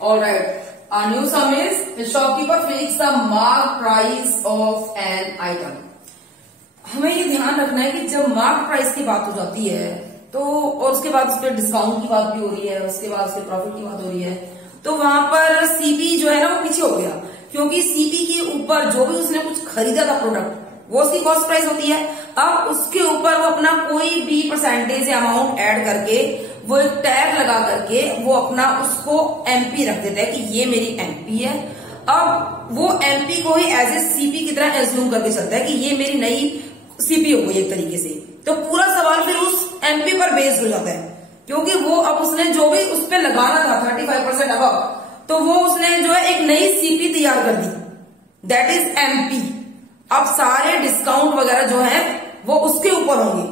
Alright. Our new sum is the shopkeeper fixed the marked price of an item. हमें ये ध्यान रखना है कि जब मार्क प्राइस की बात हो जाती है तो और उसके बाद उस पर डिस्काउंट की बात भी हो रही है, उसके बाद उसके प्रॉफिट की बात हो रही है, तो वहां पर सीपी जो है ना वो पीछे हो गया, क्योंकि सीपी के ऊपर जो भी उसने कुछ खरीदा था प्रोडक्ट वो उसकी कॉस्ट प्राइस होती है। अब उसके ऊपर वो अपना कोई भी परसेंटेज या अमाउंट ऐड करके वो एक टैग लगा करके वो अपना उसको एमपी रख देता है कि ये मेरी एमपी है। अब वो एमपी को ही एज ए सीपी की तरह एज्यूम करके चलता है कि ये मेरी नई सीपी हो गई एक तरीके से। तो पूरा सवाल फिर उस एमपी पर बेस्ड हो जाता है, क्योंकि वो अब उसने जो भी उस पर लगाना था 35% अबव, तो वो उसने जो है एक नई सीपी तैयार कर दी, दैट इज एमपी। अब सारे डिस्काउंट वगैरह जो है वो उसके ऊपर होंगे,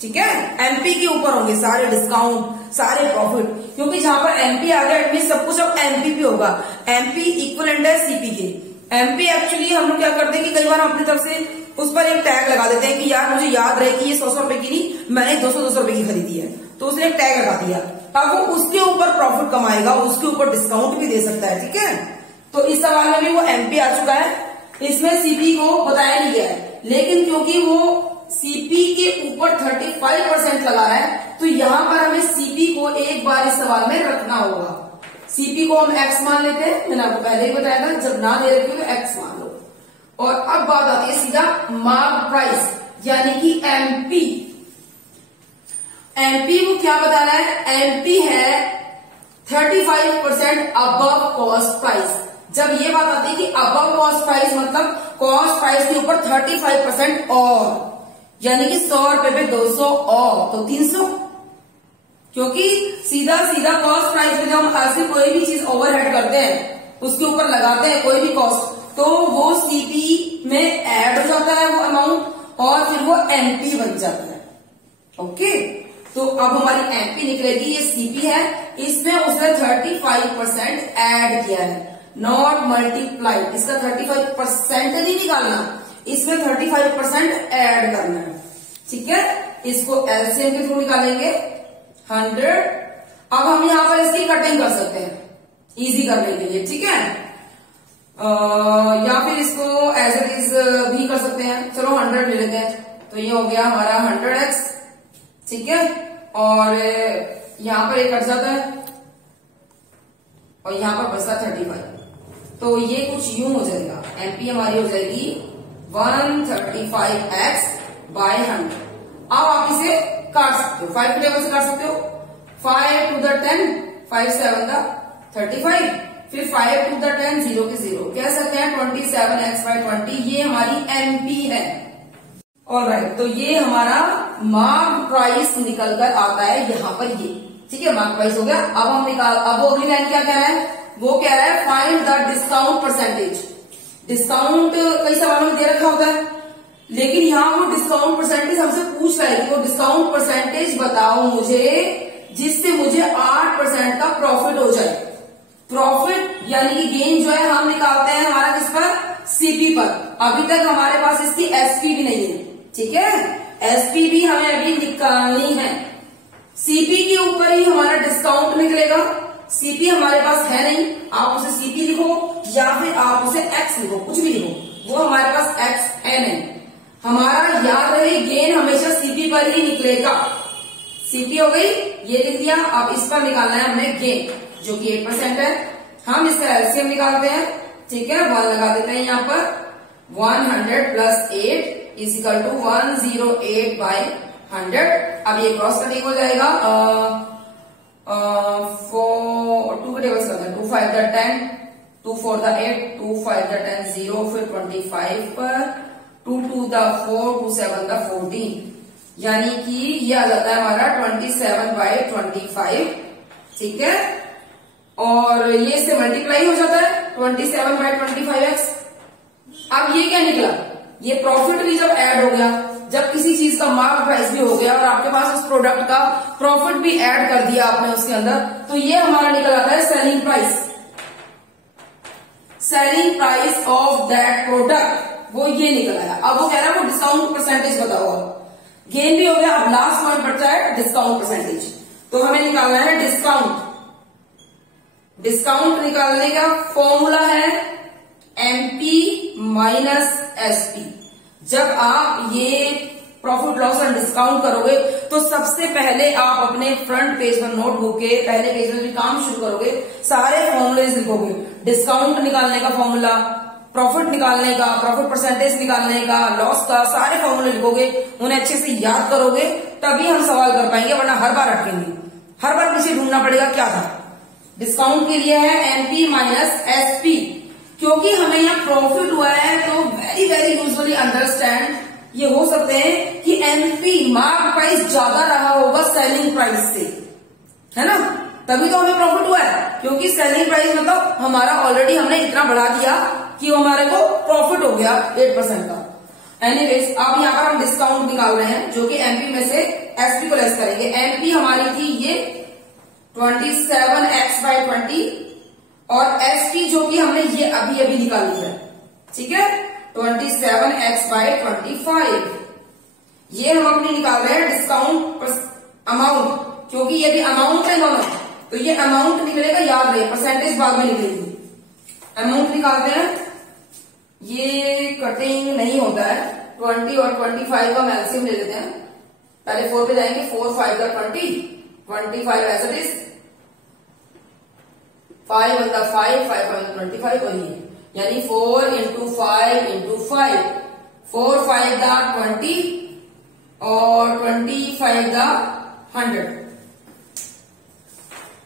ठीक है, एमपी के ऊपर होंगे सारे डिस्काउंट सारे प्रॉफिट, क्योंकि जहां पर एमपी आ गया इट मीन सब कुछ अब एमपी होगा। एमपी इक्वलेंट है सीपी के। एमपी एक्चुअली हम लोग क्या करते हैं कि कई बार हम अपनी तरफ से उस पर एक टैग लगा देते हैं कि यार मुझे याद रहे कि ये 100 रुपए की नहीं, मैंने 200 रुपए की खरीदी है, तो उसने एक टैग लगा दिया। अब वो उसके ऊपर प्रॉफिट कमाएगा, उसके ऊपर डिस्काउंट भी दे सकता है, ठीक है। तो इस सवाल में भी वो एमपी आ चुका है, इसमें सीपी को बताया नहीं गया है, लेकिन क्योंकि वो सीपी के ऊपर 35% लगा है तो यहां पर हमें सीपी को एक बार इस सवाल में रखना होगा। सीपी को हम एक्स मान लेते हैं, मैंने आपको पहले ही बताया था, जब ना दे रखी तो एक्स मान लो। और अब बात आती है सीधा मार्क प्राइस यानी कि एमपी। एमपी को क्या बताना है? एमपी है 35% अबव कॉस्ट प्राइस। जब ये बात आती है कि अबव कॉस्ट प्राइस मतलब कॉस्ट प्राइस के ऊपर 35% और, यानी कि 100 रुपए पे 200 और, तो 300, क्योंकि सीधा सीधा कॉस्ट प्राइस में जब हम ऐसे कोई भी चीज ओवरहेड करते हैं उसके ऊपर लगाते हैं कोई भी कॉस्ट, तो वो सीपी में ऐड हो जाता है वो अमाउंट और फिर वो एमपी बन जाता है। ओके, तो अब हमारी एमपी निकलेगी, ये सीपी है, इसमें उसने 35% ऐड किया है, नॉट मल्टीप्लाइड। इसका 35% नहीं निकालना, इसमें 35% ऐड करना है, ठीक है। इसको एलसीएम के थ्रू निकालेंगे 100। अब हम यहां पर इसकी कटिंग कर सकते हैं इजी करने के लिए, ठीक है, या फिर इसको एज इट इज भी कर सकते हैं। चलो 100 ले लेते हैं, तो ये हो गया हमारा 100x, ठीक है, और यहां पर एक कट जाता है और यहां पर बचता 35, तो ये कुछ यूं हो जाएगा, एमपी हमारी हो जाएगी 135x बाय 100। अब आप इसे काट सकते हो, 5 के टेबल से काट सकते हो, 5 to the 10, 5 7 the 35, फिर 5 to the 10, 0 के 0, कह सकते हैं 27x by 20, ये हमारी एमपी है। ऑलराइट, तो ये हमारा मार्क प्राइस निकल कर आता है यहां पर, ये ठीक है, मार्क प्राइस हो गया। अब हम निकाल, अब वो अगली लाइन क्या कह रहा है? वो कह रहा है find the discount percentage. Discount कई सवालों में दे रखा होता है, लेकिन यहाँ वो डिस्काउंट परसेंटेज हमसे पूछ रहा है कि वो डिस्काउंट परसेंटेज बताओ मुझे जिससे मुझे 8% का प्रॉफिट हो जाए। प्रॉफिट यानी कि गेन जो है हम निकालते हैं हमारा किस पर? सीपी पर। अभी तक हमारे पास इसकी एसपी भी नहीं है, ठीक है, एसपी भी हमें अभी निकालनी है। सीपी के ऊपर ही हमारा डिस्काउंट निकलेगा, सीपी हमारे पास है नहीं, आप उसे सीपी लिखो या फिर आप उसे एक्स लिखो, कुछ भी लिखो, वो हमारे पास एक्स एन है। हमारा याद रहे गेन हमेशा सीपी पर ही निकलेगा। सीपी हो गई, ये लिख दिया। अब इस पर निकालना है हमने गेन जो कि 8% है। हम इसका एलसीएम निकालते हैं, ठीक है, 1 लगा देते हैं यहाँ पर, 100 plus 8 is equal to 108 by 100। अब ये क्रॉस कटिंग हो जाएगा, 2 के टेबल्स करते हैं, 2 5 the 10, 2 4 the 8, 2 5 the 10, 0, फिर 25 पर 2 2 the 4, 2 7 the 14, यानी कि ये आ जाता है हमारा 27 by 25, ठीक है, और ये से मल्टीप्लाई हो जाता है 27 by 25x। अब ये क्या निकला? ये प्रॉफिट भी जब ऐड हो गया, जब किसी चीज का मार्क प्राइस भी हो गया और आपके पास उस प्रोडक्ट का प्रॉफिट भी ऐड कर दिया आपने उसके अंदर, तो ये हमारा निकल आता है selling price. Selling price of that product, वो ये निकल आया। अब वो कह रहा है वो डिस्काउंट परसेंटेज बताओ। गेन भी हो गया, अब लास्ट पॉइंट बचता है डिस्काउंट परसेंटेज, तो हमें निकालना है डिस्काउंट। डिस्काउंट निकालने का फॉर्मूला है एमपी माइनस एसपी। जब आप ये प्रॉफिट लॉस एंड डिस्काउंट करोगे तो सबसे पहले आप अपने फ्रंट पेज पर नोटबुक के पहले पेज में भी काम शुरू करोगे, सारे फॉर्मूले लिखोगे। डिस्काउंट निकालने का फॉर्मूला, प्रॉफिट निकालने का, प्रॉफिट परसेंटेज निकालने का, लॉस का, सारे फॉर्मूले लिखोगे, उन्हें अच्छे से याद करोगे, तभी हम सवाल कर पाएंगे, वरना हर बार अटकेंगे। हर बार पीछे ढूंढना पड़ेगा क्या था। डिस्काउंट के लिए है एमपी माइनस एसपी। क्योंकि हमें यहाँ प्रॉफिट हुआ है तो वेरी वेरी यूजुअली अंडरस्टैंड ये हो सकते हैं कि एमपी मार्क प्राइस ज्यादा रहा होगा सेलिंग प्राइस से, है ना, तभी तो हमें प्रॉफिट हुआ है। क्योंकि सेलिंग प्राइस मतलब हमारा ऑलरेडी हमने इतना बढ़ा दिया कि हमारे को प्रॉफिट हो गया 8% का। एनीवेज अब यहाँ पर हम डिस्काउंट निकाल रहे हैं जो कि एमपी में से एसपी को लेस करेंगे। एमपी हमारी थी ये 27x/20 और एसपी जो कि हमने ये अभी अभी निकाली है, ठीक है, 27x/25। ये हम अपनी निकाल रहे हैं डिस्काउंट अमाउंट, क्योंकि ये भी अमाउंट है दोनों, तो ये अमाउंट निकलेगा, याद रहे, परसेंटेज बाद में निकलेगी। अमाउंट निकालते हैं, ये कटिंग नहीं होता है, 20 और 25 का एलसीएम ले लेते हैं। पहले 4 पे जाएंगे, 4 5 का 20, 25 एज इट इज, 5 × 5, 5 × 25 और ये यानी 4 × 5 × 5, 4 5 का 20 और 25 का 100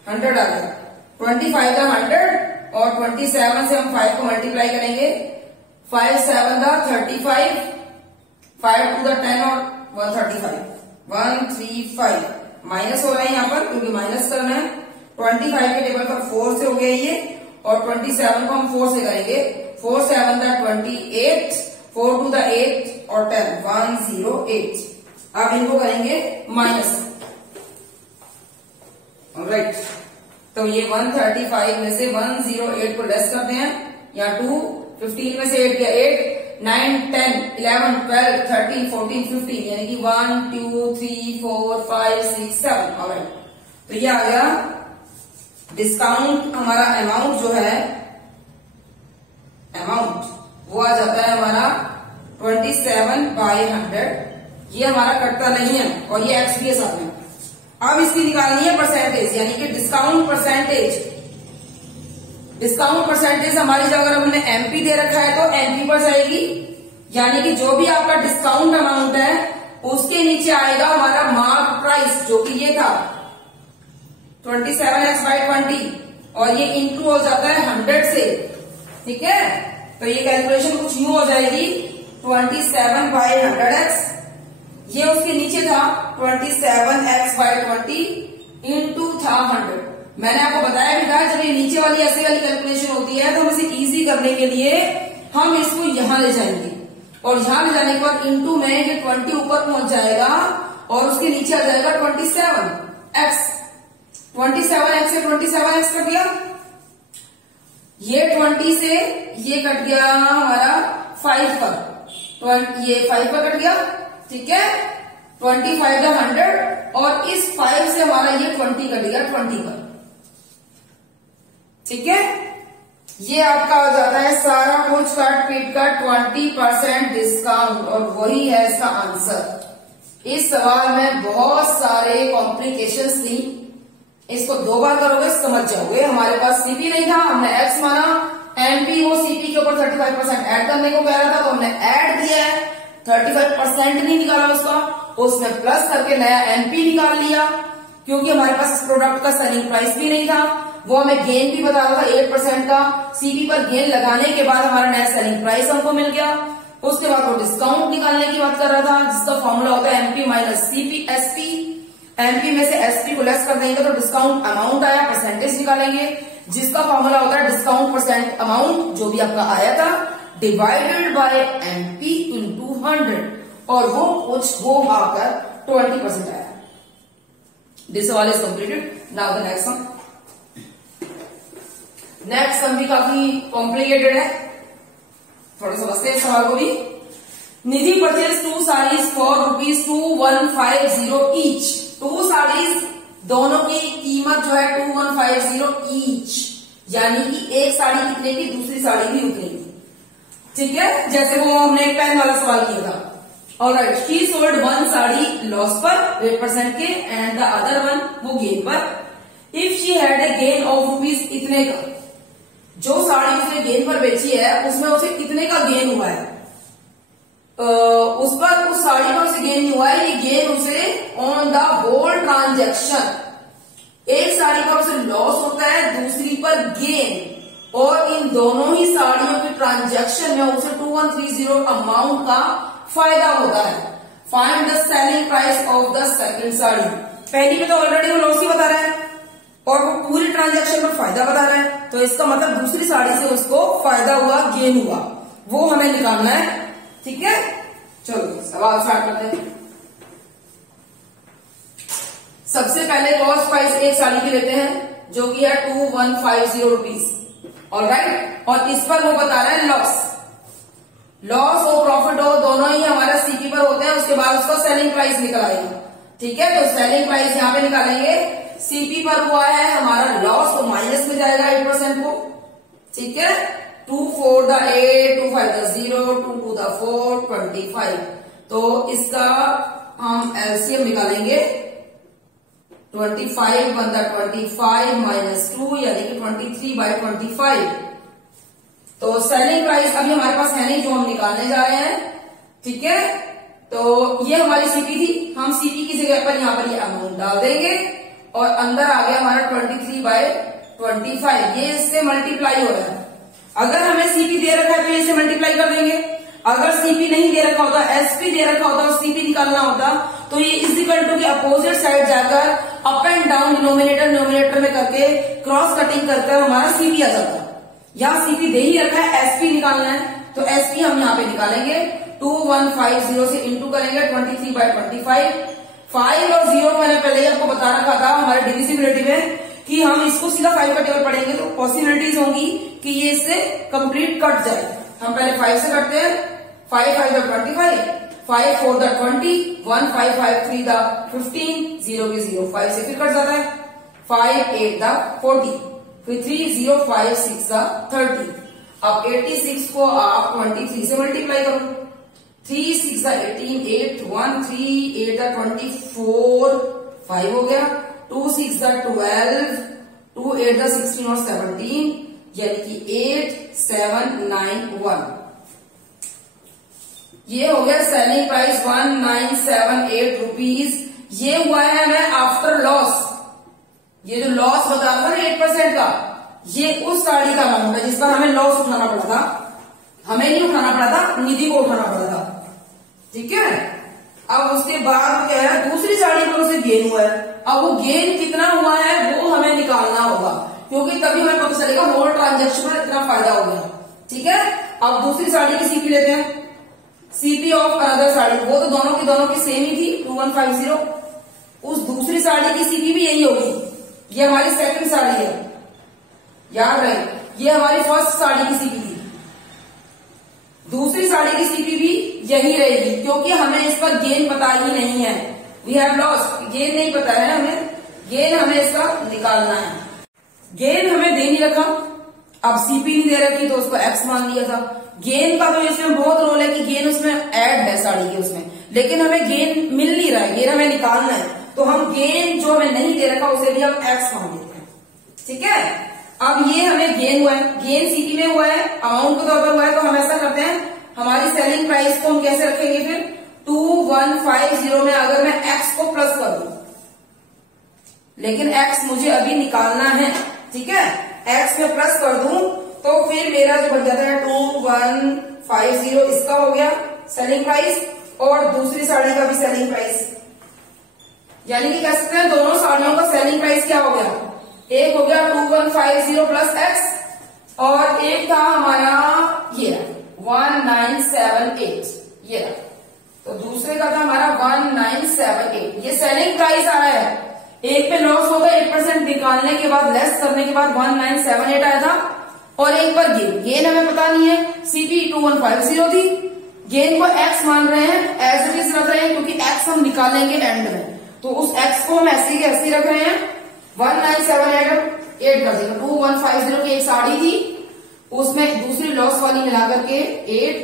आ गया। 25 का 100 और 27 से हम 5 को मल्टीप्लाई करेंगे, 5 7 का 35, 5 2 का 10 और 135, 135 माइनस हो रहा है यहाँ पर क्योंकि माइनस करना है। 25 के टेबल पर 4 से हो गया ये, और 27 को हम 4 से करेंगे, 4 7 का 28, 4 2 का 8 और 10, 108। अब इनको करेंगे माइनस, राइट। तो ये 135 में से 108 को लेस करते हैं, यहाँ 2, 15 में से 8 गया 8, 9 10 11 12 13 14 15 यानी कि 1 2 3 4 5 6 7। ऑलराइट, तो ये आ गया डिस्काउंट। हमारा अमाउंट जो है, अमाउंट वो आ जाता है हमारा 27/100। ये हमारा कटता नहीं है और ये एक्स भी है साथ में। अब इसकी निकालनी है परसेंटेज, यानी कि डिस्काउंट परसेंटेज। डिस्काउंट परसेंटेज हमारी जगह अगर हमने एमपी दे रखा है तो एमपी पर जाएगी, यानी कि जो भी आपका डिस्काउंट अमाउंट है उसके नीचे आएगा हमारा मार्क प्राइस, जो कि ये था 27x/20 और ये इंटू हो जाता है 100 से, ठीक है। तो ये कैलकुलेशन कुछ यूं हो जाएगी, 27/100x, ये उसके नीचे था 27x/20 इंटू था 100। मैंने आपको बताया भी था जब ये नीचे वाली ऐसे वाली कैलकुलेशन होती है तो हम इसे इजी करने के लिए हम इसको यहां ले जाएंगे, और यहां ले जाने के बाद इंटू में ये 20 ऊपर पहुंच जाएगा और उसके नीचे आ जाएगा 27x। 27x से 27x कट गया, ये 20 से ये कट गया हमारा 5 पर, ये 5 पर कट गया, ठीक है। 25 का 100 और इस 5 से हमारा ये 20 कट गया 20 पर, ठीक है। ये आपका हो जाता है सारा कुछ कट पीट का 20% डिस्काउंट, और वही है इसका आंसर। इस सवाल में बहुत सारे कॉम्प्लिकेशंस थी, इसको 2 बार करोगे समझ जाओगे। हमारे पास सीपी नहीं था, हमने एक्स माना, एमपी वो सीपी के ऊपर 35% ऐड करने को कह रहा था तो हमने ऐड दिया है, 35% नहीं निकाला उसका, उसमें प्लस करके नया एमपी निकाल लिया, क्योंकि हमारे पास इस प्रोडक्ट का सेलिंग प्राइस भी नहीं था, वो हमें गेन भी बता रहा था 8% का। सीपी पर गेन लगाने के बाद हमारा नया सेलिंग प्राइस हमको मिल गया। उसके बाद वो डिस्काउंट निकालने की बात कर रहा था, जिसका फॉर्मूला होता है MP minus CP SP. MP में से एसपी को लेस कर देंगे तो डिस्काउंट अमाउंट आया, परसेंटेज निकालेंगे, जिसका फॉर्मूला होता है डिस्काउंट परसेंट अमाउंट जो भी आपका आया था डिवाइडेड बाय एमपी इंटू 100, और वो कुछ हो आकर 20% आया। दिस सवाल is completed. Now the next sum. Next sum भी काफी कॉम्प्लिकेटेड है, थोड़ा समझते हैं सवाल को भी। Nidhi purchase 2 saris for ₹2150 each. 2 saris दोनों की कीमत जो है 2150 ईच, यानी कि एक साड़ी कितने की, दूसरी साड़ी भी उतने की। ठीक है, जैसे वो हमने एक पेन वाला सवाल किया था। Alright, she sold one sari loss पर 8% के एंड द अदर वन वो गेन पर। If she had a gain of rupees इतने का, जो साड़ी उसने गेन पर बेची है उसमें उसे कितने का गेन हुआ है, उस पर उस साड़ी पर उसे गेन हुआ है, ये गेन उसे ऑन द होल ट्रांजेक्शन, एक साड़ी पर उसे लॉस होता है, दूसरी पर गेन, और इन दोनों ही साड़ियों के ट्रांजैक्शन में उसे 2130 अमाउंट का फायदा होता है। Find the selling price of the second sari. पहली में तो ऑलरेडी वो लॉस ही बता रहा है और वो पूरी ट्रांजैक्शन में फायदा बता रहा है, तो इसका मतलब दूसरी साड़ी से उसको फायदा हुआ, गेन हुआ, वो हमें निकालना है। ठीक है, चलो सवाल स्टार्ट करते हैं। सबसे पहले कॉस्ट प्राइस एक साड़ी की लेते हैं जो कि है 2150 रुपीज। ऑलराइट, और इस पर वो बता रहा है लॉस हो प्रॉफिट हो दोनों ही हमारा सीपी पर होते हैं, उसके बाद उसका सेलिंग प्राइस निकल आएगा। ठीक है, तो सेलिंग प्राइस यहां पे निकालेंगे, सीपी पर हुआ है हमारा लॉस, तो माइनस में जाएगा 8% को। ठीक है, 2 4 द 8, 2 5 द 0, 2 2 द 4, 25। तो इसका हम एलसीएम निकालेंगे, 25 1 द 25 माइनस 2 यानी कि 23/25। तो सेलिंग प्राइस अभी हमारे पास है नहीं जो हम निकालने जा रहे हैं। ठीक है, तो ये हमारी सीपी थी, हम सीपी की जगह पर यहां पर ये अमाउंट डाल देंगे और अंदर आ गया हमारा 23/25, ये इससे मल्टीप्लाई हो रहा है। अगर हमें सीपी दे रखा है तो इसे मल्टीप्लाई कर देंगे, अगर सीपी नहीं दे रखा होता, एसपी दे रखा होता और सीपी निकालना होता तो ये इक्वल टू की अपोजिट साइड जाकर अप एंड डाउन डिनोमिनेटर में करके क्रॉस कटिंग करके हमारा सीपी आ जाता। यहाँ सीपी दे ही रखा है, एसपी निकालना है, तो एसपी हम यहाँ पे निकालेंगे, 2150 से इंटू करेंगे 23/25। 5 और 0 मैंने पहले ही आपको बता रखा था हमारे डिविजिबिलिटी में कि हम इसको सीधा 5 का टेबल पढ़ेंगे तो पॉसिबिलिटीज होंगी कि ये इससे कंप्लीट कट जाए। हम पहले 5 से करते हैं, 5 5 द 25, 5 4 द 20, 1 5 5 3 द 15, 0 की 0 5 से फिर कट जाता है, 5 8 द 40, फिर 3 0 5 6 द 30। अब 86 को आप 23 से मल्टीप्लाई करो, 3 6 द 18, 8 1 3 8 द 24, 5 हो गया, 2 6 द 12, 2 8 द 16 और 17, यानी कि 8 7 9 1। ये हो गया सेलिंग प्राइस 1978 रुपीज। ये हुआ है हमें आफ्टर लॉस। ये जो लॉस बता रहा था 8% का, ये उस साड़ी का अमाउंट है जिस पर हमें लॉस उठाना पड़ा था, हमें नहीं उठाना पड़ा था, निधि को उठाना पड़ा था। ठीक है, अब उसके बाद क्या है, दूसरी साड़ी पर उसे गेन हुआ है। अब वो गेन कितना हुआ है वो हमें निकालना होगा, क्योंकि तभी हमें पता चलेगा होल ट्रांजेक्शन में इतना फायदा हो गया। ठीक है, अब दूसरी साड़ी की सीपी लेते हैं, सीपी ऑफ अनदर साड़ी, वो तो दोनों की सेम ही थी 2150, उस दूसरी साड़ी की सीपी भी यही होगी। ये हमारी सेकंड साड़ी है, याद रहे, ये हमारी फर्स्ट साड़ी की सीपी थी, दूसरी साड़ी की सीपी भी यही रहेगी, क्योंकि हमें इस पर गेन पता ही नहीं है। वी हैव लॉस, गेन नहीं पता है हमें, गेन हमें इसका निकालना है। गेन हमें दे नहीं रखा, अब सीपी नहीं दे रखी तो उसको एक्स मान लिया था। गेन का तो इसमें बहुत रोल है कि गेन उसमें ऐड है साड़ी के उसमें, लेकिन हमें गेन मिल नहीं रहा है, गेन हमें निकालना है, तो हम गेन जो हमें नहीं दे रखा उसे भी हम एक्स मान लेते हैं। ठीक है, अब ये हमें गेन हुआ है, गेन सीपी में हुआ है, अमाउंट के तौर पर हुआ है, तो हम ऐसा करते हैं हमारी सेलिंग प्राइस को हम कैसे रखेंगे, फिर 2150 में अगर मैं एक्स को प्लस कर दूं, लेकिन एक्स मुझे अभी निकालना है। ठीक है, एक्स में प्लस कर दूं तो फिर मेरा जो बन जाता है 2150, इसका हो गया सेलिंग प्राइस और दूसरी साड़ी का भी सेलिंग प्राइस, यानी कि कह सकते हैं दोनों साड़ियों का सेलिंग प्राइस क्या हो गया, एक हो गया 2150 प्लस एक्स और एक था हमारा ये 1978, ये तो दूसरे का था हमारा 1978। ये सेलिंग प्राइस आ रहा है, एक पे लॉस होगा 8% निकालने के बाद, लेस करने के बाद 1978 आया था, और एक पर गेन हमें पता नहीं है, सीपी 2150 थी, गेन को एक्स मान रहे हैं, एज इट इज रख रहे हैं क्योंकि एक्स हम निकालेंगे एंड में, तो उस एक्स को हम ऐसे ही रख रहे हैं। 1978 8 कर देंगे, 2150 की एक साड़ी थी उसमें दूसरी लॉस वाली मिलाकर के 8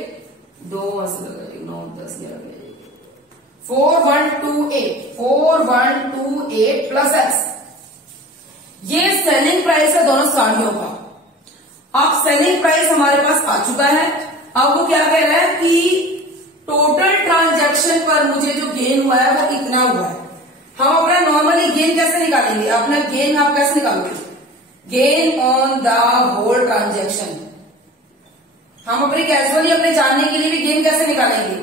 2 9 10 11 4128 प्लस एक्स। ये सेलिंग प्राइस है दोनों साड़ियों का। अब सेलिंग प्राइस हमारे पास आ चुका है। अब वो क्या कह रहा है कि टोटल ट्रांजैक्शन पर मुझे जो गेन हुआ है वो इतना हुआ है। हम अपना नॉर्मली गेन कैसे निकालेंगे? अपना गेन आप कैसे निकालोगे? Gain on the whole transaction. हम अपने कैजुअली अपने जानने के लिए भी गेन कैसे निकालेंगे?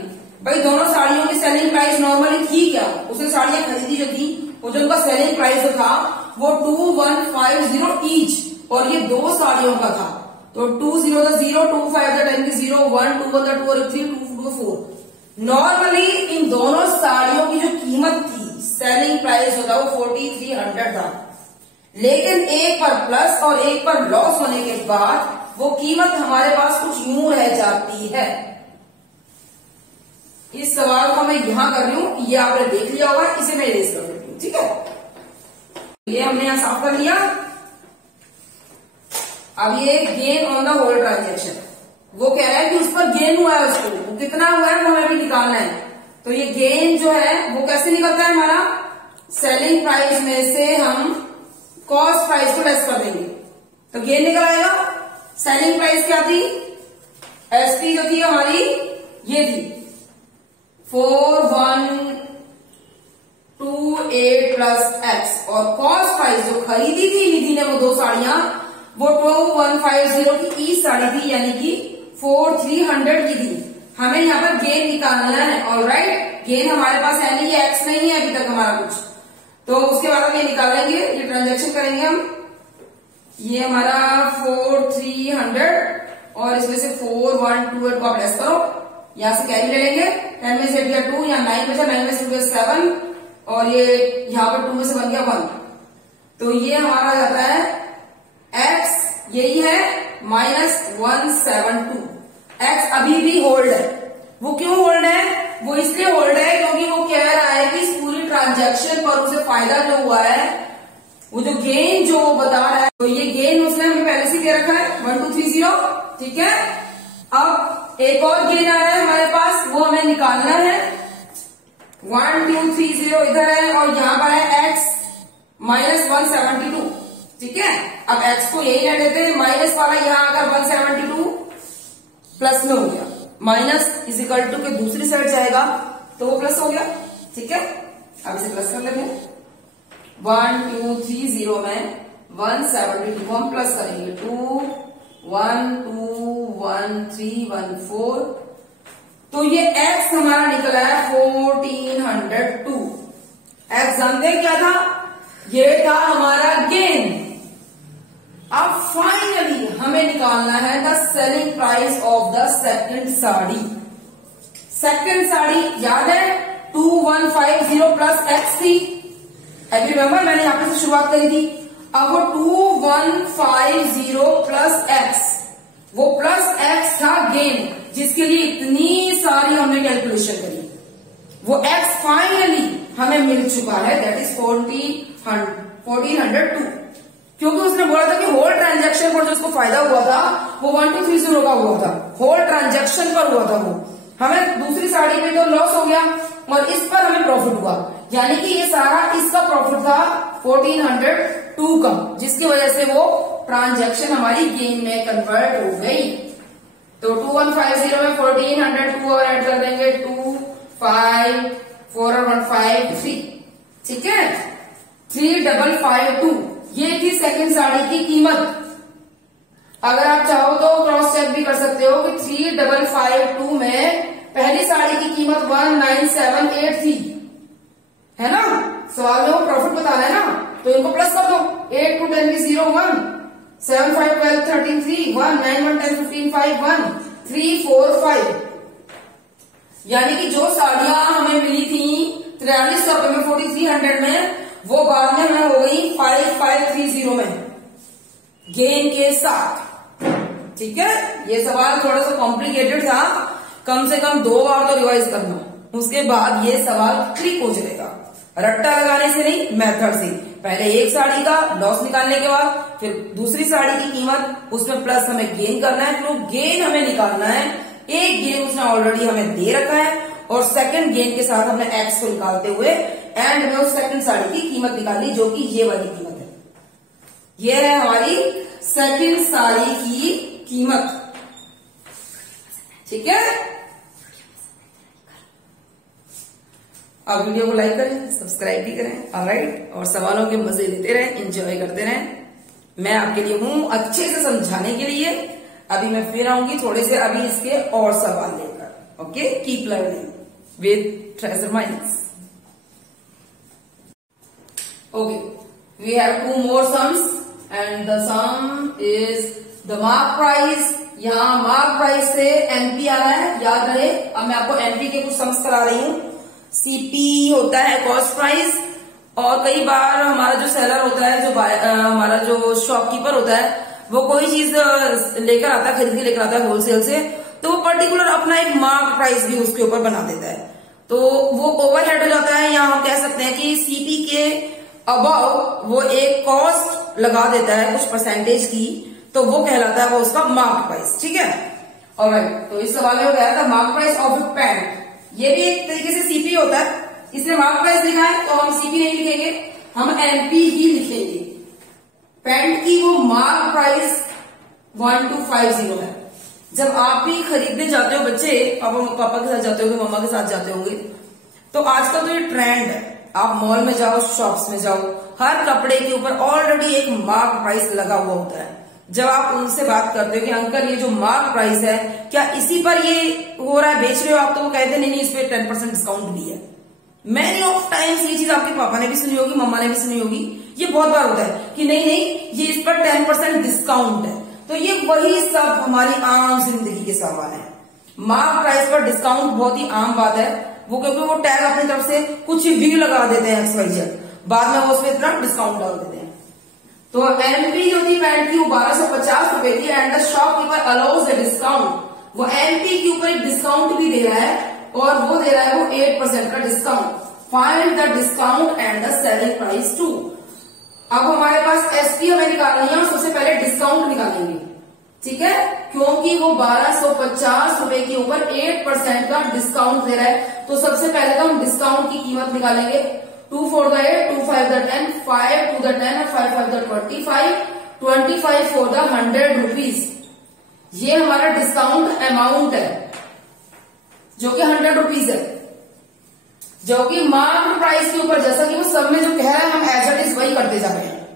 भाई दोनों साड़ियों की सेलिंग प्राइस नॉर्मली थी क्या? उसने साड़ियां खरीदी जो थी वो जो उनका सेलिंग प्राइस जो था वो 2150 ईच और ये दो साड़ियों का था। तो 2 0 the 0 2 5 the 10 की 0 1 2 1 the 2 और 3 2 2 4। नॉर्मली इन दोनों साड़ियों की जो कीमत थी सेलिंग प्राइस होता वो 4300 था, लेकिन एक पर प्लस और एक पर लॉस होने के बाद वो कीमत हमारे पास कुछ यूं रह जाती है। इस सवाल को मैं यहां कर रही हूं, ये आपने देख लिया होगा, इसे मैं इरेज कर देती हूं। ठीक है, ये हमने यहां साफ कर लिया। अब ये gain on the whole transaction, वो कह रहा है कि उस पर गेन हुआ है, उसको वो कितना हुआ है वो हमें भी निकालना है। तो ये गेन जो है वो कैसे निकलता है हमारा? सेलिंग प्राइस में से हम कॉस्ट प्राइस को लेस कर देंगे तो गेन निकल आएगा। सेलिंग प्राइस क्या थी? एसपी जो थी हमारी ये थी 4128 प्लस एक्स और कॉस्ट प्राइस जो खरीदी थी निधि ने वो दो साड़ियां वो 2150 की ई साड़ी थी, यानी कि 4300 की थी। हमें यहाँ पर गेन निकालना है। ऑलराइट, गेन हमारे पास है नहीं, ये एक्स नहीं है अभी तक हमारा कुछ, तो उसके बाद हम ये निकालेंगे, ये ट्रांजैक्शन करेंगे हम। ये हमारा 4300 और इसमें से 4128 को आप लेस करो, यहां से कैरी ले लेंगे। 10 में से 8 गया 2, यहाँ 9 बचा, 9 में से 2 गया 7 और ये यहाँ पर 2 में से बन गया 1। तो ये हमारा आ जाता है x, यही है -172। x अभी भी होल्ड है। वो क्यों होल्ड है? वो इसलिए होल्ड है क्योंकि वो कह रहा है कि इस पूरी ट्रांजैक्शन पर उसे फायदा जो हुआ है, वो जो गेन जो वो बता रहा है, तो ये गेन उसने हमें पहले से दे रखा है 1230। ठीक है, अब एक और गेन आ रहा है हमारे पास, वो हमें निकालना है। 1230 इधर है और यहां पर है x -172। ठीक है, अब x को यही रह देते हैं, माइनस वाला यहां अगर 172 प्लस में हो गया, माइनस इज इक्वल टू के दूसरी साइड जाएगा तो वो प्लस हो गया। ठीक है, अब इसे प्लस कर लेंगे। 1230 में 172 को हम प्लस करेंगे, 2 1 2 1 3 1 4, तो ये x हमारा निकला है 1402। x जानते हैं क्या था? ये था हमारा गेन। अब फाइनली हमें निकालना है the selling price of the second sari. Second sari याद है 2150 प्लस एक्स थी, अभी रिमेंबर मैंने यहां पे से शुरुआत करी थी। अब वो 2150 प्लस एक्स, वो प्लस एक्स था गेन, जिसके लिए इतनी सारी हमने कैलकुलेशन करी। वो एक्स फाइनली हमें मिल चुका है, दैट इज 1402, क्योंकि उसने बोला था कि होल ट्रांजैक्शन पर जो उसको फायदा हुआ था वो 1230 का हुआ था, होल ट्रांजैक्शन पर हुआ था वो। हमें दूसरी साड़ी में तो लॉस हो गया और इस पर हमें प्रॉफिट हुआ, यानी कि ये सारा इसका प्रॉफिट था 1402 का, जिसकी वजह से वो ट्रांजैक्शन हमारी गेन में कन्वर्ट हो गई। तो 2150 में 1402 और ऐड कर देंगे, 2 5 4 और 1 5 3। ठीक है, 3552 ये थी सेकंड साड़ी की कीमत। अगर आप चाहो तो क्रॉस चेक भी कर सकते हो कि 3552 में पहली साड़ी की कीमत 1978 थी, है ना? सवाल में वो प्रॉफिट बताना है ना, तो इनको प्लस कर दो। 8 to 10 की 0 1, 7 5 12 13 3 1, 9 1 10 15 5 1 3 4 5, यानी कि जो साड़ियां हमें मिली थी 4300 रुपए में 4300 में, वो बाद में हमें हो गई 5530 में गेन के साथ। ठीक है, ये सवाल थोड़ा सा कॉम्प्लिकेटेड था, कम से कम 2 बार तो रिवाइज करना, उसके बाद ये सवाल क्लिक हो जाएगा। रट्टा लगाने से नहीं, मेथड से। पहले एक साड़ी का लॉस निकालने के बाद फिर दूसरी साड़ी की कीमत, उसमें प्लस हमें गेन करना है। तो गेन हमें निकालना है, एक गेन उसने ऑलरेडी हमें दे रखा है और सेकंड गेन के साथ हमने एक्स को निकालते हुए एंड में उस सेकंड साड़ी की कीमत निकाली, जो कि ये वाली कीमत है। ये है हमारी सेकंड साड़ी की कीमत। ठीक है, आप वीडियो को लाइक करें, सब्सक्राइब भी करें, ऑलराइट, और सवालों के मजे लेते रहें, एंजॉय करते रहें। मैं आपके लिए हूं अच्छे से समझाने के लिए। अभी मैं फिर आऊंगी थोड़े से अभी इसके और सवाल लेकर। Okay, keep learning with treasure minds. Okay, we have 2 more sums and the sum is the mark price। यहाँ मार्क प्राइस से एनपी आ रहा है, याद रहे। अब मैं आपको एनपी के कुछ सम्स करा रही हूँ। सीपी होता है कॉस्ट प्राइस, और कई बार हमारा जो सेलर होता है, जो हमारा जो शॉपकीपर होता है, वो कोई चीज लेकर आता है, खरीद के लेकर आता है होलसेल से, तो वो पर्टिकुलर अपना एक मार्क प्राइस भी उसके ऊपर बना देता है, तो वो ओवरहेड हो जाता है। या हम कह सकते हैं कि सीपी के अबव वो एक कॉस्ट लगा देता है कुछ परसेंटेज की, तो वो कहलाता है वो उसका मार्क प्राइस। ठीक है, ऑलराइट। तो इस सवाल में गया था mark price of A pant, ये भी एक तरीके से सीपी होता है। इसने मार्क प्राइस लिखा है तो हम सीपी नहीं लिखेंगे, हम एनपी ही लिखेंगे। पैंट की वो मार्क प्राइस 1250 है। जब आप भी खरीदने जाते हो बच्चे, पापा के साथ जाते होंगे, मम्मा के साथ जाते होंगे, तो आजकल तो ये ट्रेंड है, आप मॉल में जाओ, शॉप्स में जाओ, हर कपड़े के ऊपर ऑलरेडी एक मार्क प्राइस लगा हुआ होता है। जब आप उनसे बात करते हो कि अंकल ये जो मार्क प्राइस है, क्या इसी पर ये हो रहा है, बेच रहे हो आप, तो वो कहते नहीं नहीं, इस पे 10% डिस्काउंट भी है। मैनी ऑफ टाइम्स ये चीज आपके पापा ने भी सुनी होगी, मम्मा ने भी सुनी होगी, ये बहुत बार होता है कि नहीं नहीं ये इस पर 10% डिस्काउंट है। तो ये वही सब हमारी आम जिंदगी के सवाल है। मार्क प्राइस पर डिस्काउंट बहुत ही आम बात है, वो क्योंकि वो टैग अपनी तरफ से कुछ भी लगा देते हैं XYZ, बाद में वो उसमें इतना डिस्काउंट डाल देते हैं। तो एनपी जो थी पैंट की वो 1250 रुपए थी and the shopkeeper allows the discount. वो एनपी के ऊपर एक डिस्काउंट भी दे रहा है और वो दे रहा है वो 8% का discount. Find the discount and the selling price too. अब हमारे पास एसपी हमें निकालनी है और सबसे पहले डिस्काउंट निकालेंगे। ठीक है, क्योंकि वो 1250 रुपए के ऊपर 8% का डिस्काउंट दे रहा है, तो सबसे पहले तो हम डिस्काउंट की कीमत निकालेंगे। 2 for the 8, 2 5 the 10, 5 2 the 10 और 5 5 the 25, 25 for the 100 rupees। ये हमारा डिस्काउंट अमाउंट है जो कि 100 रुपीज है, जो कि मार्क प्राइस के ऊपर, जैसा कि वो सब में जो कह रहा है हम एज इट इज वही करते जा रहे हैं।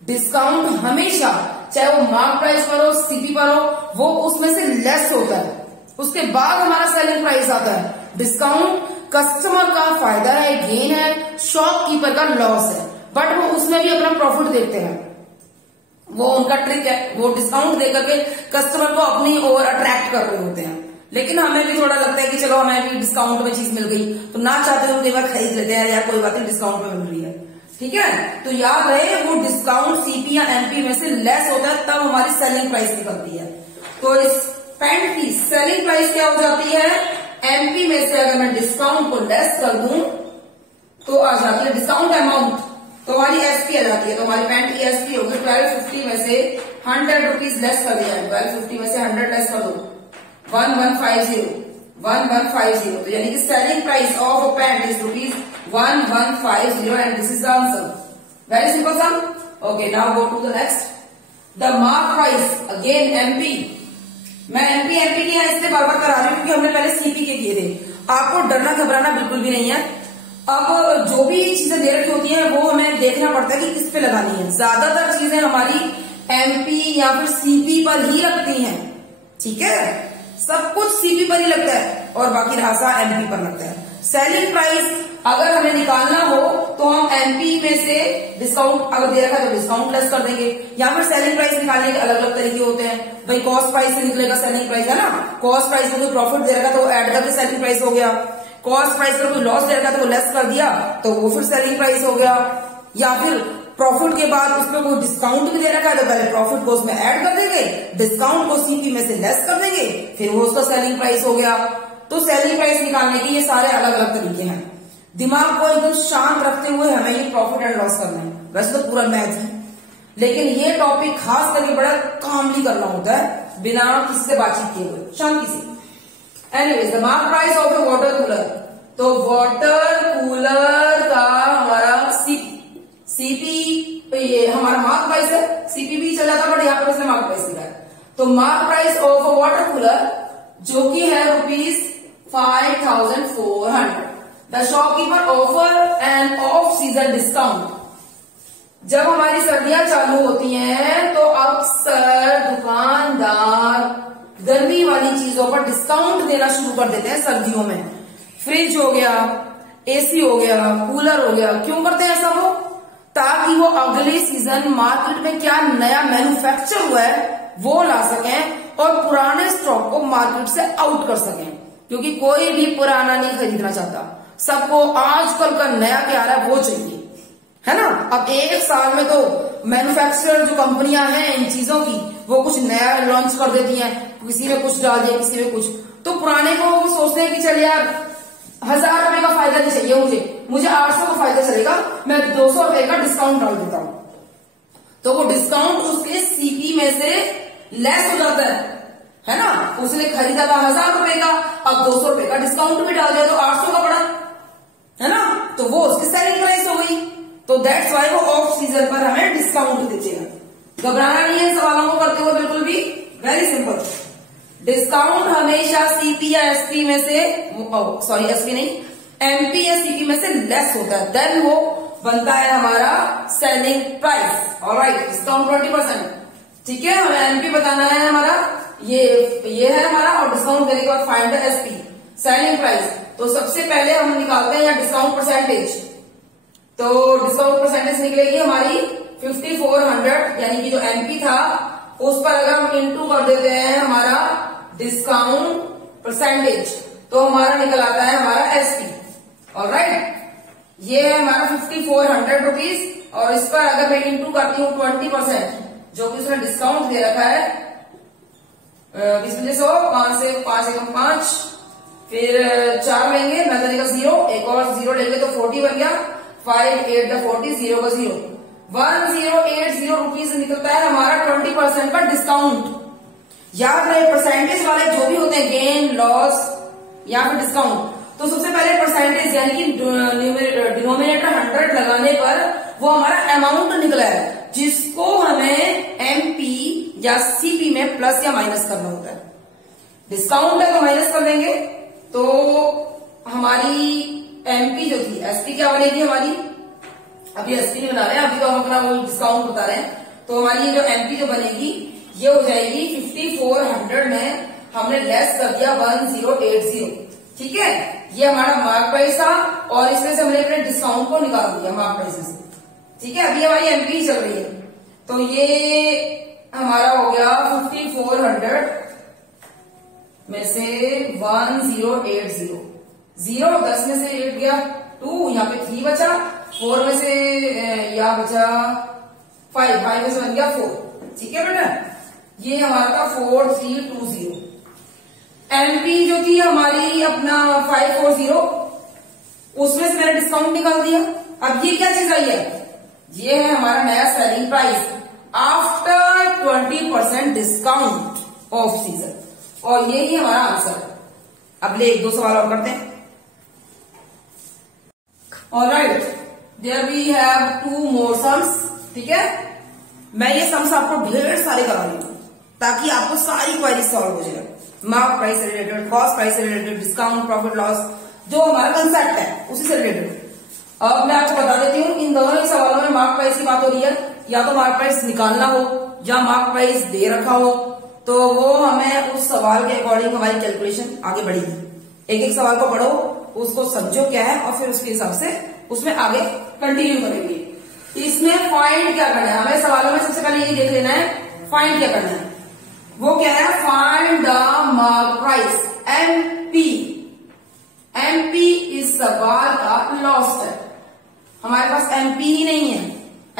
डिस्काउंट हमेशा, चाहे वो मार्क प्राइस पर हो, सीपी पर हो, वो उसमें से लेस होता है, उसके बाद हमारा सेलिंग प्राइस आता है। डिस्काउंट कस्टमर का फायदा है, गेन है, शॉपकीपर का लॉस है, बट वो उसमें भी अपना प्रॉफिट देखते हैं, वो उनका ट्रिक है, वो डिस्काउंट देकर के कस्टमर को अपनी ओर अट्रैक्ट कर रहे होते हैं। लेकिन हमें भी थोड़ा लगता है कि चलो हमें भी डिस्काउंट में चीज मिल गई, तो ना चाहते हुए कई बार खरीद लेते हैं, यार कोई बात नहीं डिस्काउंट में मिल रही है। ठीक है, तो याद रहे वो डिस्काउंट सीपी या एनपी में से लेस होता है, तब हमारी सेलिंग प्राइस निकलती है। तो इस पैंट की सेलिंग प्राइस क्या हो जाती है, एमपी में से अगर मैं डिस्काउंट को लेस कर दूं तो आ जाती है डिस्काउंट अमाउंट, तो हमारी एसपी आ जाती है। तो हमारी पैंट की एसपी होगी 1250 में से 100 रुपीज लेस कर दिया है, 1250 में से 100 लेस कर दो, 1150, 1150। तो यानी कि selling price of a pant is rupees 1150 and this is the answer. Very simple sum. Okay, now go to the next, the mark price again MP. मैं एमपी एमपी की इसलिए बार बार करा रही हूँ क्योंकि हमने पहले सीपी के किए थे। आपको डरना घबराना बिल्कुल भी नहीं है। अब जो भी चीजें दे रखी होती हैं वो हमें देखना पड़ता है कि किस पे लगानी है। ज्यादातर चीजें हमारी एमपी या फिर सीपी पर ही लगती हैं। ठीक है, सब कुछ सीपी पर ही लगता है और बाकी रासा एमपी पर लगता है। सेलिंग प्राइस अगर हमें निकालना हो तो हम एमपी में से डिस्काउंट अगर दे रखा है तो डिस्काउंट लेस कर देंगे, या फिर सेलिंग प्राइस निकालने के अलग अलग तरीके होते हैं। भाई कॉस्ट प्राइस से निकलेगा सेलिंग प्राइस, है ना। कॉस्ट प्राइस में कोई प्रॉफिट दे रखा तो ऐड करके सेलिंग प्राइस हो गया, कॉस्ट प्राइस पर कोई लॉस दे रखा तो वो लेस कर दिया तो वो फिर सेलिंग प्राइस हो गया, या फिर प्रॉफिट के बाद उसमें कोई डिस्काउंट भी दे रखा है तो पहले प्रॉफिट को उसमें ऐड कर देंगे, डिस्काउंट को सीपी में से लेस कर देंगे, फिर वो उसका सेलिंग प्राइस हो गया। तो सेलिंग प्राइस निकालने के ये सारे अलग अलग तरीके हैं। दिमाग को एकदम शांत रखते हुए हमें ये प्रॉफिट एंड लॉस करना है। वैसे तो पूरा मैथ है, लेकिन ये टॉपिक खास करके बड़ा कामली करना होता है, बिना किसी से बातचीत किए हुए, शांति से। Anyways, the mark price of A water cooler. तो वाटर कूलर का हमारा सीपी ये हमारा मार्क प्राइस है, सीपी भी चल जाता, बट यहाँ पर उसने मार्क प्राइस लिखा है। तो mark price of a water cooler जो कि है ₹5,400। The shopkeeper offer an off season discount. जब हमारी सर्दियां चालू होती हैं तो अक्सर दुकानदार गर्मी वाली चीजों पर डिस्काउंट देना शुरू कर देते हैं सर्दियों में। फ्रिज हो गया, एसी हो गया, कूलर हो गया। क्यों करते हैं ऐसा वो? ताकि वो अगले सीजन मार्केट में क्या नया मैन्युफैक्चर हुआ है वो ला सकें और पुराने स्टॉक को मार्केट से आउट कर सकें, क्योंकि कोई भी पुराना नहीं खरीदना चाहता, सबको आजकल का नया क्या आ रहा है वो चाहिए, है ना। अब एक साल में तो मैन्युफैक्चरर जो कंपनियां हैं इन चीजों की, वो कुछ नया लॉन्च कर देती हैं, किसी में कुछ डाल दिया, किसी में कुछ। तो पुराने को वो सोचते हैं कि चल यार 1000 रुपए का फायदा नहीं चाहिए, मुझे 800 का फायदा चलेगा, मैं 200 रुपए का डिस्काउंट डाल देता हूं। तो वो डिस्काउंट उसके सीपी में से लेस हो जाता है ना। उसने खरीदा था 1000 रुपए का, अब 200 रुपए का डिस्काउंट भी डाल दिया तो 800 का पड़ा, है ना। तो वो उसकी सेलिंग प्राइस हो गई। तो दैट्स वाई वो ऑफ सीजन पर हमें डिस्काउंट दीजिएगा। घबराना नहीं है सवालों को करते हुए, बिल्कुल भी, वेरी सिंपल। डिस्काउंट हमेशा सीपी या एसपी में से, सॉरी एसपी नहीं, एमपी या सीपी में से लेस होता है, देन वो बनता है हमारा सेलिंग प्राइस। ऑलराइट, डिस्काउंट 20%, ठीक है। हमें एमपी बताना है हमारा, ये है हमारा, और डिस्काउंट देने के बाद find the SP, selling price. तो सबसे पहले हम निकालते हैं डिस्काउंट परसेंटेज। तो डिस्काउंट परसेंटेज निकलेगी हमारी 5400, यानी कि जो एमपी था उस पर अगर हम इंटू कर देते हैं हमारा डिस्काउंट परसेंटेज, तो हमारा निकल आता है हमारा एसपी। ऑलराइट, ये है हमारा 5400 रुपीज, और इस पर अगर मैं इंटू करती हूँ 20%, जो कि उसने डिस्काउंट दे रखा है 20 100, 5 से 5 एकम 5, फिर 4 लेंगे, मैं देगा 0, एक और 0 लेंगे तो 40 बन गया, 5 8 40, 0 का 0, 1080 रुपीज निकलता है हमारा 20% का डिस्काउंट। याद रहे, परसेंटेज वाले जो भी होते हैं, गेन, लॉस या फिर डिस्काउंट, तो सबसे पहले परसेंटेज यानी कि डिनोमिनेटर 100 लगाने पर वो हमारा अमाउंट निकला है, जिसको हमें एमपी या सीपी में प्लस या माइनस करना होता है। डिस्काउंट है तो माइनस कर देंगे, तो हमारी एमपी जो थी, एसपी क्या बनेगी हमारी, अभी एसपी नहीं बना रहे हैं, अभी तो हम अपना वो डिस्काउंट बता रहे हैं। तो हमारी ये जो एमपी जो बनेगी ये हो जाएगी 5400 में हमने लेस कर दिया 1080, ठीक है। ये हमारा मार्क प्राइस था, और इसमें से हमने अपने डिस्काउंट को निकाल दिया मार्क प्राइस से, ठीक है। अभी हमारी एमपी चल रही है, तो ये हमारा हो गया 5400 में से 1080, 0 10 में से 8 गया 2, यहाँ पे 3 बचा, 4 में से या बचा 5 में से बन गया 4, ठीक है बेटा। ये हमारा था 4320। एमपी जो थी हमारी अपना 540, उसमें से मैंने डिस्काउंट निकाल दिया। अब ये क्या चीज आई है, ये है हमारा नया selling price after 20% discount off season, और ये ही हमारा आंसर है। अब ले 1-2 सवाल और करते हैं। Alright, there we have 2 more sums, ठीक है। मैं ये सम्स आपको ढेर सारे करा रही हूं ताकि आपको सारी क्वेरी सॉल्व हो जाए। मार्क प्राइस से रिलेटेड, कॉस्ट प्राइस से रिलेटेड, डिस्काउंट, प्रॉफिट लॉस, जो हमारा कंसेप्ट है उसी से रिलेटेड। अब मैं आपको बता देती हूँ, इन दोनों ही सवालों में मार्क प्राइस की बात हो रही है, या तो मार्क प्राइस निकालना हो या मार्क प्राइस दे रखा हो, तो वो हमें उस सवाल के अकॉर्डिंग हमारी कैलकुलेशन आगे बढ़ेगी। एक एक सवाल को पढ़ो, उसको समझो क्या है, और फिर उसके हिसाब से उसमें आगे कंटिन्यू करेंगे। इसमें फाइंड क्या करना है हमें, सवालों में सबसे पहले ये देख लेना है फाइंड क्या करना है। वो क्या है, find the mark price, MP. MP इस सवाल का लॉस्ट है, हमारे पास एमपी ही नहीं है,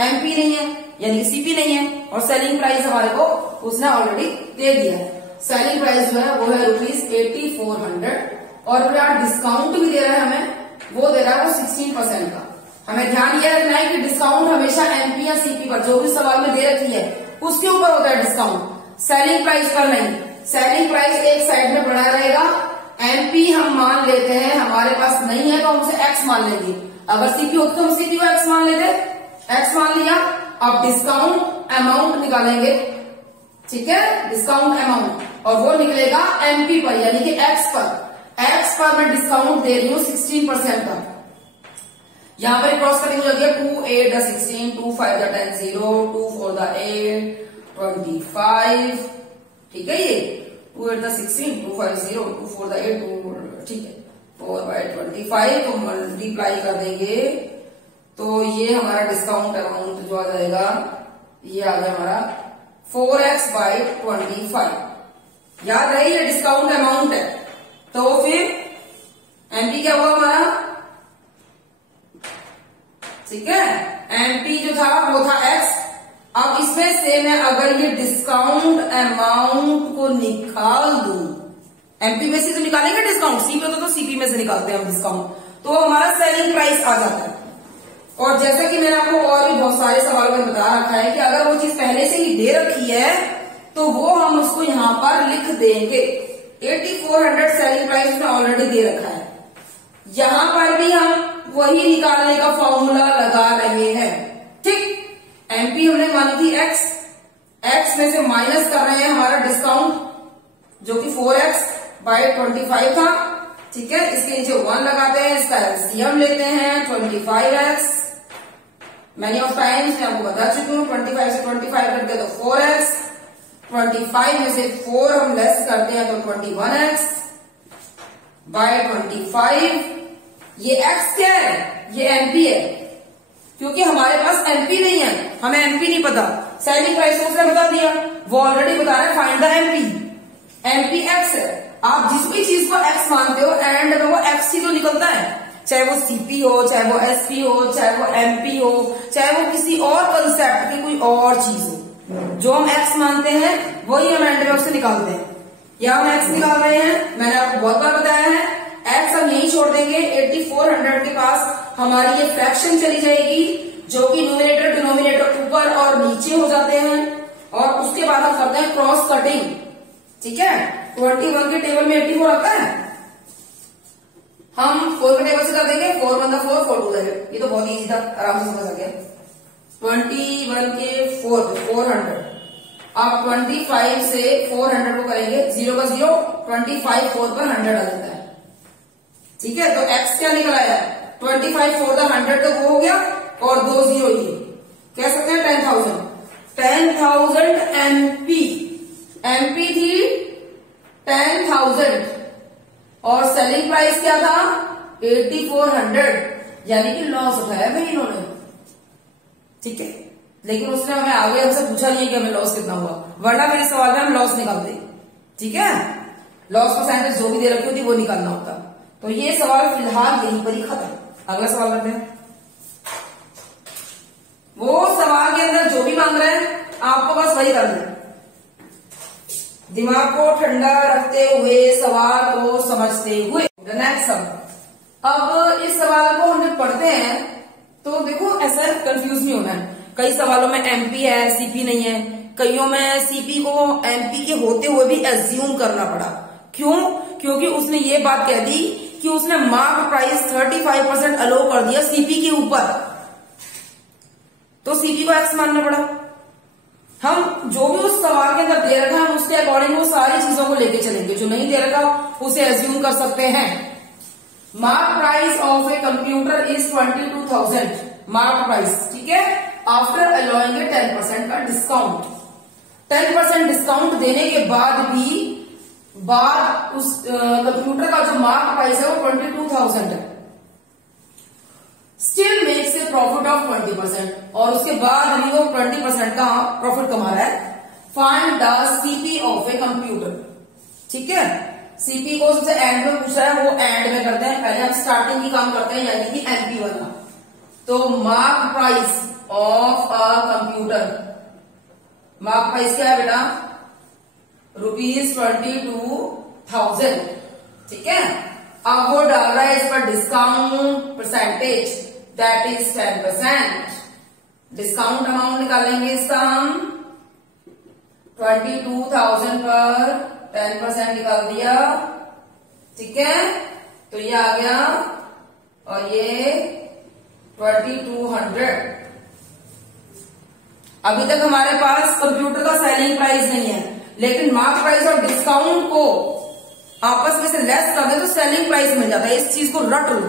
एमपी नहीं है यानी सीपी नहीं है, और सेलिंग प्राइस हमारे को उसने ऑलरेडी दे दिया है। सेलिंग प्राइस जो है वो है ₹8400, और यार डिस्काउंट भी दे रहा है हमें, वो दे रहा है वो 16% का। हमें ध्यान यह रखना है कि डिस्काउंट हमेशा एमपी या सीपी पर, जो भी सवाल में दे रखी है उसके ऊपर होता है डिस्काउंट, सेलिंग प्राइस पर नहीं। सेलिंग प्राइस एक साइड में बढ़ा रहेगा। एमपी हम मान लेते हैं, हमारे पास नहीं है तो हम उसे एक्स मान लेंगे। अगर सीपी होती तो हम सीपी को एक्स मान लेते, एक्स मान लिया। अब डिस्काउंट अमाउंट निकालेंगे, ठीक है, डिस्काउंट अमाउंट, और वो निकलेगा एमपी पर यानी कि एक्स पर। एक्स पर मैं डिस्काउंट दे रही हूँ 16% का। यहां पर क्रॉस कटिंग हो जाती है, 2 8 16, 2 5 10 0, 2 4 8 25, ठीक है। ये 2 8 16, 2 5 0, 2 4 8, 2, ठीक है, 4 by 25 को मल्टीप्लाई कर देंगे तो ये हमारा डिस्काउंट अमाउंट जो आ जाएगा, ये आ गया हमारा 4x by 25। याद रही ये डिस्काउंट अमाउंट है। तो फिर एमपी क्या हुआ हमारा, ठीक है, एमपी जो था वो था x। अब इसमें से मैं अगर ये डिस्काउंट अमाउंट को निकाल दूं, एमपी में से तो निकालेंगे डिस्काउंट, सीपी होता तो सीपी में से निकालते हैं हम डिस्काउंट, तो हमारा सेलिंग प्राइस आ जाता है। और जैसा कि मैंने आपको और भी बहुत सारे सवालों में बता रखा है कि अगर वो चीज पहले से ही दे रखी है तो वो हम उसको यहां पर लिख देंगे। 8400 सेलिंग प्राइस में ऑलरेडी दे रखा है, यहां पर भी हम वही निकालने का फॉर्मूला लगा रहे हैं, ठीक। एमपी हमने मानी थी एक्स, एक्स में से माइनस कर रहे हैं हमारा डिस्काउंट जो कि 4x by 25 था, ठीक है। इसके नीचे 1 लगाते हैं, इसका एलसीएम लेते हैं 25x। मैनी ऑफ टाइम्स मैं आपको बता चुकी हूँ, 25 से 25 करते तो 4x, 25 में से 4 हम लेस करते हैं तो 21x by 25। ये x क्या है, ये एमपी है, क्योंकि हमारे पास एमपी नहीं है, हमें एमपी नहीं पता। सेलिंग प्राइस उसने बता दिया, वो ऑलरेडी बता रहा है find the MP. MP x है, आप जिस भी चीज को एक्स मानते हो एंड में वो एक्स ही तो निकलता है, चाहे वो सीपी हो, चाहे वो एसपी हो, चाहे वो एमपी हो, चाहे वो किसी और कंसेप्ट की कोई और चीज हो, जो हम एक्स मानते हैं वही हम एंड में उससे निकालते हैं। या हम एक्स निकाल रहे हैं, मैंने आपको बहुत बार बताया है, एक्स हम यही छोड़ देंगे। 8400 के पास हमारी ये फ्रैक्शन चली जाएगी जो कि न्यूमरेटर डिनोमिनेटर ऊपर और नीचे हो जाते हैं, और उसके बाद हम करते हैं क्रॉस कटिंग, ठीक है। 21 के टेबल में 84 आता है, हम 4 के टेबल से कर देंगे, 4 1 4 4 2 ये तो बहुत इजी था, आराम से समझ सके। 21 के 400, आप 25 से 400 को करेंगे, 0 का 0, 25 4 पर 100 आ जाता है, ठीक है। तो x क्या निकल आया, 25 4 का 100 तो वो हो गया, और 2 0 ये कह सकते हैं 10,000 एमपी। एमपी थी 10,000 और सेलिंग प्राइस क्या था 8400, यानी कि लॉस उठाया भाई इन्होंने, ठीक है। लेकिन उसने हमें आगे हमसे पूछा नहीं कि हमें लॉस कितना हुआ, वरना फिर इस सवाल में हम लॉस निकालते, ठीक है। लॉस परसेंटेज जो भी दे रखी होती वो निकालना होता। तो ये सवाल फिलहाल यहीं पर ही खत्म। अगला सवाल करते हैं। वो सवाल के अंदर जो भी मांग रहे हैं आपको बस वही करना है, दिमाग को ठंडा रखते हुए, सवाल को समझते हुए। नेक्स्ट सवाल, अब इस सवाल को हम जब पढ़ते हैं तो देखो ऐसा कंफ्यूज नहीं होना है। कई सवालों में एमपी है, सीपी नहीं है, कईयों में सीपी को एमपी के होते हुए भी एज्यूम करना पड़ा। क्यों? क्योंकि उसने ये बात कह दी कि उसने मार्क प्राइस 35% अलो कर दिया सीपी के ऊपर, तो सीपी को एक्स मानना पड़ा। हम जो भी उस सवाल के अंदर दे रखा है उसके अकॉर्डिंग वो सारी चीजों को लेके चलेंगे, जो नहीं दे रखा उसे एज्यूम कर सकते हैं। Mark price of a computer is 22,000, mark price, ठीक है, आफ्टर अलोइंग ए 10% का डिस्काउंट। 10% डिस्काउंट देने के बाद भी उस कंप्यूटर का जो मार्क प्राइस है वो 22,000 है। Still makes a profit of 20%, और उसके बाद भी वो 20% का प्रॉफिट कमा रहा है। Find the CP of a computer, ठीक है। सीपी को सबसे एंड में पूछा है, वो एंड में करते हैं, पहले हम स्टार्टिंग की काम करते हैं, यानी कि एमपी वाला। तो mark price of a computer, mark price क्या है बेटा, ₹22,000, ठीक है। अब वो डाल रहा है इस पर discount percentage, that is 10%। Discount amount निकालेंगे इसका हम 22,000 पर 10% निकाल दिया, ठीक है। तो ये आ गया और ये 2200। अभी तक हमारे पास कंप्यूटर का सेलिंग प्राइस नहीं है, लेकिन मार्क प्राइस और डिस्काउंट को आपस में से लेस कर दे तो सेलिंग प्राइस मिल जाता है। इस चीज को रट लो।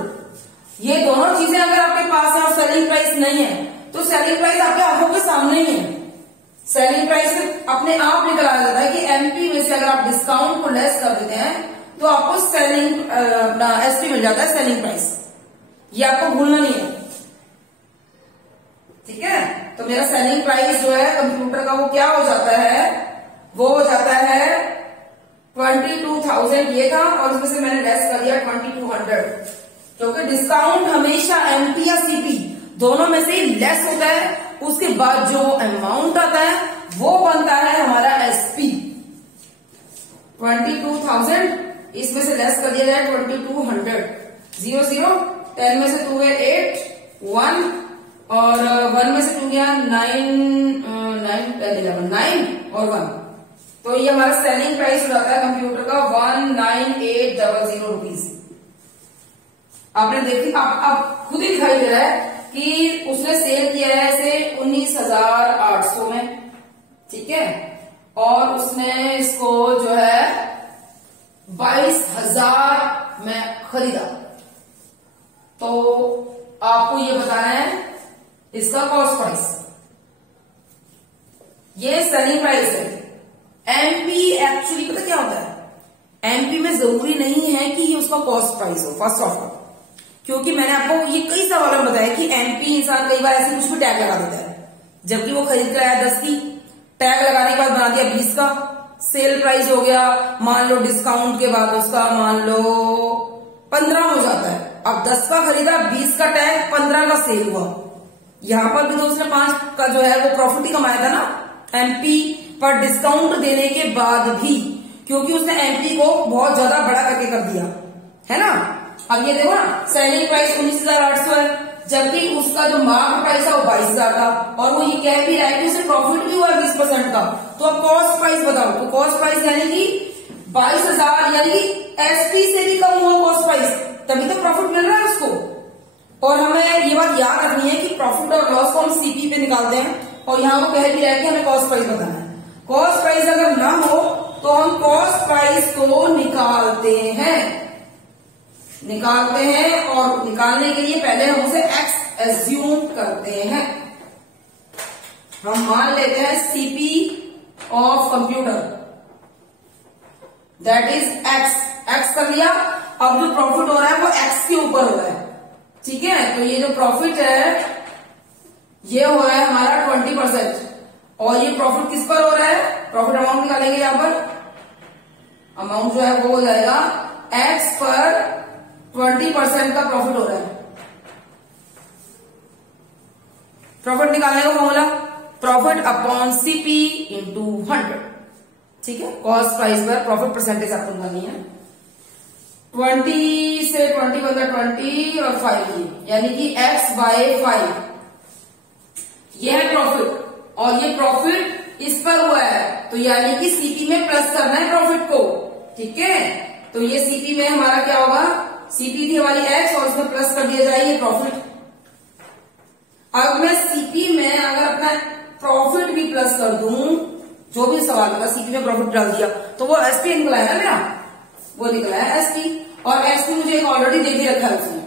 ये दोनों चीजें अगर आपके पास है और सेलिंग प्राइस नहीं है तो सेलिंग प्राइस आपके आंखों के सामने ही है। सेलिंग प्राइस अपने आप निकल आ जाता है कि एमपी में से अगर आप डिस्काउंट को लेस कर देते हैं तो आपको सेलिंग अपना एसपी मिल जाता है, सेलिंग प्राइस। ये आपको भूलना नहीं है, ठीक है। तो मेरा सेलिंग प्राइस जो है कंप्यूटर का वो क्या हो जाता है, वो हो जाता है 22,000 ये था और उसमें से मैंने लेस कर दिया 2200, क्योंकि डिस्काउंट हमेशा एमपी या सीपी दोनों में से ही लेस होता है। उसके बाद जो अमाउंट आता है वो बनता है हमारा एसपी। 22,000 इसमें से लेस कर दिया जाए 2200। 0 0 10 में से 2 है 8 1 और 1 में से 2 गया 9 9 11 9 और 1। तो ये हमारा सेलिंग प्राइस हो जाता है कंप्यूटर का 19,800 रुपीज। आपने देखी, आप खुद ही दिखाई दे रहा है कि उसने सेल किया है इसे 19,800 में, ठीक है। और उसने इसको जो है 22,000 में खरीदा। तो आपको ये बताना है इसका कॉस्ट प्राइस, ये सेलिंग प्राइस है। एमपी एक्चुअली पता क्या होता है, एमपी में जरूरी नहीं है कि ये उसका कॉस्ट प्राइस हो, फर्स्ट ऑफ ऑल, क्योंकि मैंने आपको ये कई सवालों में बताया कि एमपी इंसान कई बार ऐसे कुछ भी टैग लगा देता है, जबकि वो खरीद कर आया 10 की, टैग लगाने के बाद बना दिया 20 का, सेल प्राइस हो गया मान लो डिस्काउंट के बाद उसका मान लो 15 हो जाता है। अब 10 का खरीदा, 20 का टैग, 15 का सेल हुआ। यहां पर भी तो उसने 5 का जो है वो प्रॉफिट ही कमाया था ना एमपी पर डिस्काउंट देने के बाद भी, क्योंकि उसने एमपी को बहुत ज्यादा बड़ा करके कर दिया है ना। अब ये देखो ना, सेलिंग प्राइस 19,800 है, जबकि उसका जो मार्क प्राइस है वो 22,000 था, और वो ये कह भी रहा है कि उसे प्रॉफिट भी हुआ 20% का। तो अब कॉस्ट प्राइस बताओ, तो कॉस्ट प्राइस यानी कि 22,000 यानी कि एसपी से भी कम हुआ कॉस्ट प्राइस, तभी तो प्रॉफिट मिल रहा है उसको। और हमें ये बात याद रखनी है कि प्रॉफिट और लॉस को हम सीपी पे निकालते हैं, और यहाँ वो कह भी रहा है कि हमें कॉस्ट प्राइस बताना है। कॉस्ट प्राइस अगर ना हो तो हम कॉस्ट प्राइस को निकालते हैं, और निकालने के लिए पहले हम उसे एक्स एज्यूम करते हैं। हम मान लेते हैं CP of computer that is x, x कर लिया। अब जो प्रॉफिट हो रहा है वो एक्स के ऊपर हो रहा है, ठीक है। तो ये जो प्रॉफिट है ये हो रहा है हमारा 20%, और ये प्रॉफिट किस पर हो रहा है, प्रॉफिट अमाउंट निकालेंगे यहां पर, अमाउंट जो है वो हो जाएगा एक्स पर 20% का प्रॉफिट हो रहा है। प्रॉफिट निकालने का formula profit upon CP into 100, ठीक है। कॉस्ट प्राइस पर प्रॉफिट परसेंटेज आपको निकालनी है। 20 से 20 बनता 20 और 5 की, यानी कि x बाय 5 यह है प्रॉफिट, और ये प्रॉफिट इस पर हुआ है, तो यानी कि सीपी में प्लस करना है प्रॉफिट को, ठीक है। तो ये सीपी में हमारा क्या होगा, सीपी थी हमारी एक्स और उसमें प्लस कर दिया जाए ये प्रॉफिट। अब मैं सीपी में अगर अपना प्रॉफिट भी प्लस कर दूं, जो भी सवाल होगा सीपी में प्रॉफिट डाल दिया तो वो एसपी निकला है ना मेरा, वो निकला है एसपी, और एसपी मुझे एक ऑलरेडी दे भी रखा है उसने,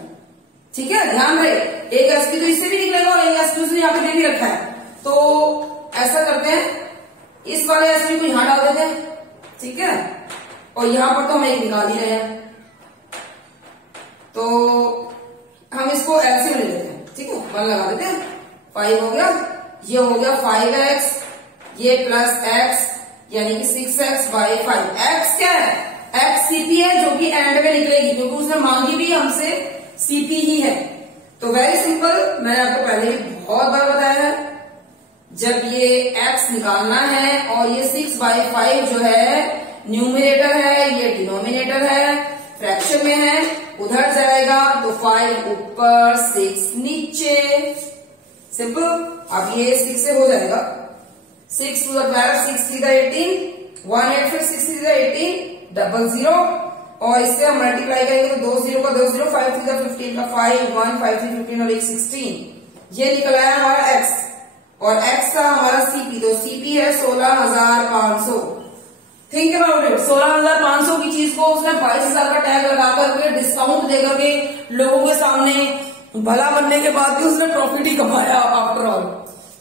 ठीक है। ध्यान रहे, एक एसपी तो इससे भी निकलेगा और एक एसपी उसने यहाँ पे दे भी रखा है। तो ऐसा करते हैं, इस वाले एसपी को यहां डाल देते हैं, ठीक है, और यहां पर तो हम एक निकाल ही रहे हैं, तो हम इसको एलसीएम ले लेते हैं, ठीक है। 1 लगा देते हैं, 5 हो गया, ये हो गया 5x, ये प्लस x यानी कि 6x बाय 5। x क्या है, x सीपी है जो कि एंड में निकलेगी, क्योंकि उसने मांगी भी हमसे सीपी ही है। तो वेरी सिंपल, मैंने आपको पहले भी बहुत बार बताया है, जब ये x निकालना है और ये 6/5 जो है न्यूमिनेटर है, ये डिनोमिनेटर है, फ्रैक्शन में है, उधर जाएगा तो 5 ऊपर 6 नीचे, सिंपल। अब ये 6 से हो जाएगा, 6 to the 12, 6 3 the 18, 1 8 फिर 6 3 the 18, 00, और इससे हम मल्टीप्लाई करेंगे तो 2 0 का 2 0, 5 3 the 15 का 5, 1 5 3 15 और 1 16। ये निकल आया हमारा x, और x का हमारा CP, तो CP है 16,500। थिंक अबाउट इट, 16,500 की चीज को उसने 22,000 का टैग लगा करके डिस्काउंट दे करके लोगों के सामने भला बनने के बाद भी उसने प्रॉफिट ही कमाया आफ्टर ऑल।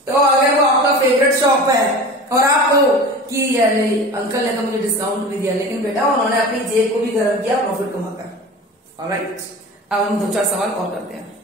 तो अगर वो आपका फेवरेट शॉप है और आप हो कि अरे अंकल ने तो मुझे डिस्काउंट भी दिया, लेकिन बेटा उन्होंने अपनी जेब को भी गर्म किया प्रॉफिट कमाकर। ऑलराइट, अब हम 2-4 सवाल और करते हैं।